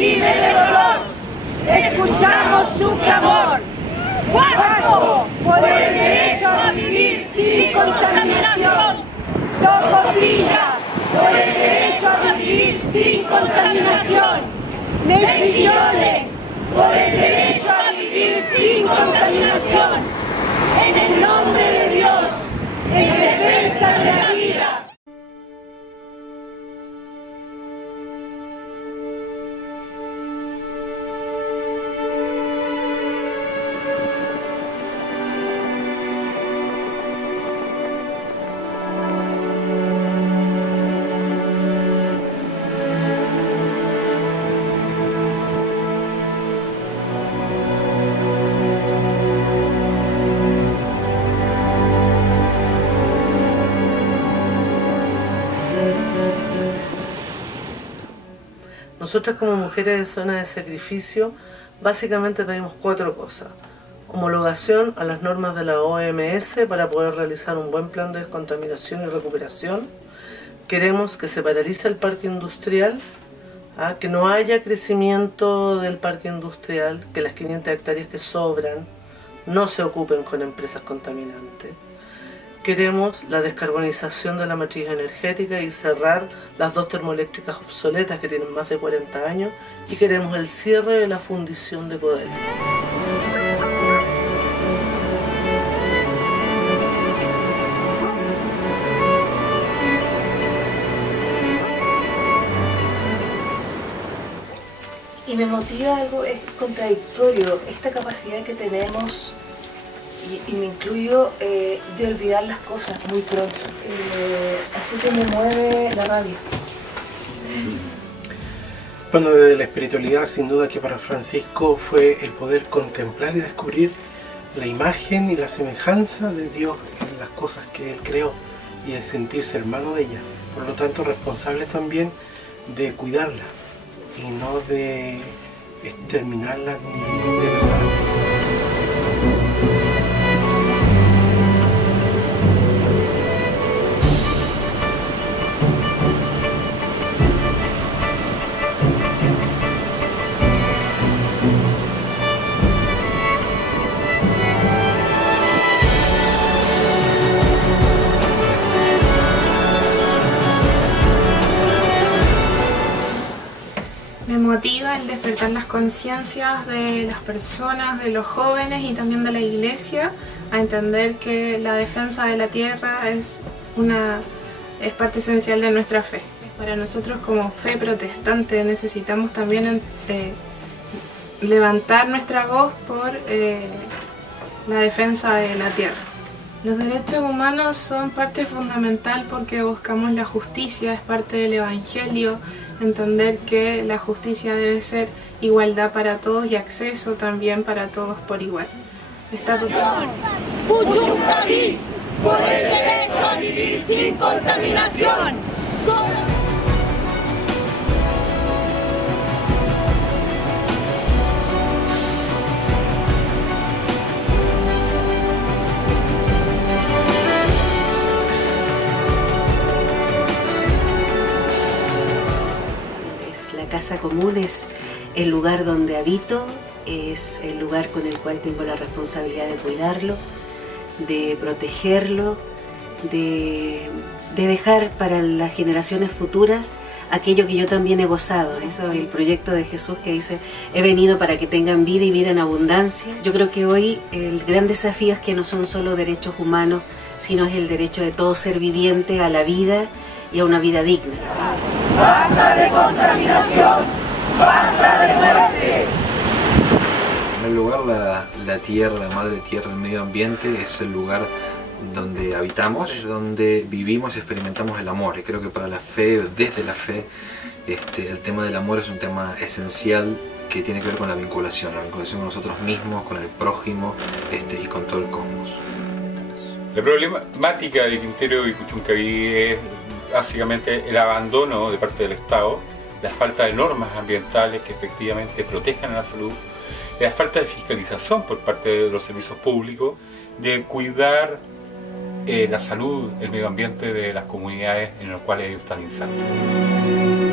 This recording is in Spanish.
gime de dolor, escuchamos su clamor. Huasco, por el derecho a vivir sin contaminación. Tocopilla, por el derecho a vivir sin contaminación. Mejillones, por el derecho a vivir sin contaminación. En el nombre de Dios, en defensa de la vida. Nosotras como mujeres de zona de sacrificio básicamente pedimos 4 cosas. Homologación a las normas de la OMS para poder realizar un buen plan de descontaminación y recuperación. Queremos que se paralice el parque industrial, que no haya crecimiento del parque industrial, que las 500 hectáreas que sobran no se ocupen con empresas contaminantes. Queremos la descarbonización de la matriz energética y cerrar las 2 termoeléctricas obsoletas que tienen más de 40 años, y queremos el cierre de la fundición de Codelco. Y me motiva algo, es contradictorio, esta capacidad que tenemos, y me incluyo, de olvidar las cosas muy pronto. Así que me mueve la rabia. Bueno, desde la espiritualidad, sin duda que para Francisco fue el poder contemplar y descubrir la imagen y la semejanza de Dios en las cosas que Él creó y de sentirse hermano de ella. Por lo tanto, responsable también de cuidarla y no de exterminarla ni de verdad. Me motiva el despertar las conciencias de las personas, de los jóvenes y también de la iglesia, a entender que la defensa de la tierra es parte esencial de nuestra fe. Para nosotros como fe protestante necesitamos también levantar nuestra voz por la defensa de la tierra. Los derechos humanos son parte fundamental porque buscamos la justicia, es parte del Evangelio, entender que la justicia debe ser igualdad para todos y acceso también para todos por igual. Está totalmente. Puchuncaví, por el derecho a vivir sin contaminación. Casa común es el lugar donde habito, es el lugar con el cual tengo la responsabilidad de cuidarlo, de protegerlo, de dejar para las generaciones futuras aquello que yo también he gozado. Eso es el proyecto de Jesús que dice: he venido para que tengan vida y vida en abundancia. Yo creo que hoy el gran desafío es que no son solo derechos humanos, sino es el derecho de todo ser viviente a la vida y a una vida digna. ¡Basta de contaminación! ¡Basta de muerte! En primer lugar, la tierra, la madre tierra, el medio ambiente es el lugar donde habitamos, donde vivimos y experimentamos el amor. Y creo que para la fe, desde la fe, el tema del amor es un tema esencial que tiene que ver con la vinculación con nosotros mismos, con el prójimo y con todo el cosmos. La problemática de Quintero y Puchuncaví es básicamente el abandono de parte del Estado, la falta de normas ambientales que efectivamente protejan a la salud, la falta de fiscalización por parte de los servicios públicos, de cuidar la salud, el medio ambiente de las comunidades en las cuales ellos están insertos.